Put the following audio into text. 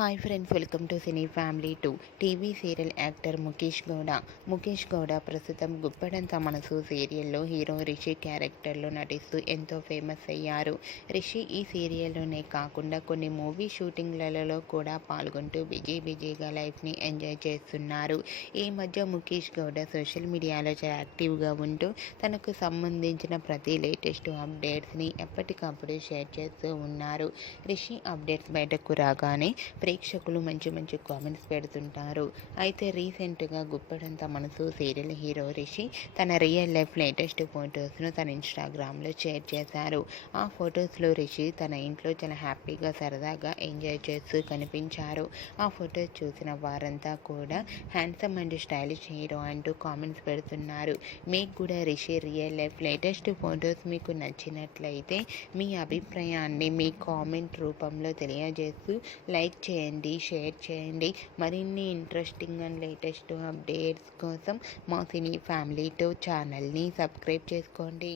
Hi friends, welcome to cine family 2. TV serial actor Mukesh Gowda ప్రస్తుతం గుప్పడంత మనసు సీరియల్లో హీరో రిషి క్యారెక్టర్లో నటిస్తూ ఎంతో ఫేమస్ అయ్యారు. రిషి ఈ సీరియల్లోనే కాకుండా కొన్ని మూవీ షూటింగ్లలో కూడా పాల్గొంటూ బిజీగా లైఫ్ని ఎంజాయ్ చేస్తున్నారు. ఈ మధ్య ముఖేష్ గౌడ సోషల్ మీడియాలో చాలా యాక్టివ్గా ఉంటూ తనకు సంబంధించిన ప్రతి లేటెస్ట్ అప్డేట్స్ని ఎప్పటికప్పుడు షేర్ చేస్తూ ఉన్నారు. రిషి అప్డేట్స్ బయటకు రాగానే ప్రేక్షకులు మంచి కామెంట్స్ పెడుతుంటారు. అయితే రీసెంట్గా గుప్పడంత మనసు సీరియల్ హీరో రిషి తన రియల్ లైఫ్ లేటెస్ట్ ఫొటోస్ను తన ఇన్స్టాగ్రామ్లో షేర్ చేశారు. ఆ ఫొటోస్లో రిషి తన ఇంట్లో చాలా హ్యాపీగా సరదాగా ఎంజాయ్ చేస్తూ కనిపించారు. ఆ ఫొటోస్ చూసిన వారంతా కూడా హ్యాండ్సమ్ అండ్ స్టైలిష్ హీరో అంటూ కామెంట్స్ పెడుతున్నారు. మీకు కూడా Rishi real life latest photos మీకు నచ్చినట్లయితే మీ అభిప్రాయాన్ని మీ కామెంట్ రూపంలో తెలియజేస్తూ లైక్ చేయండి, షేర్ చేయండి. మరిన్ని ఇంట్రెస్టింగ్ అండ్ లేటెస్ట్ అప్డేట్స్ కోసం మా సినీ ఫ్యామిలీ 2 ఛానల్ని సబ్స్క్రైబ్ చేసుకోండి.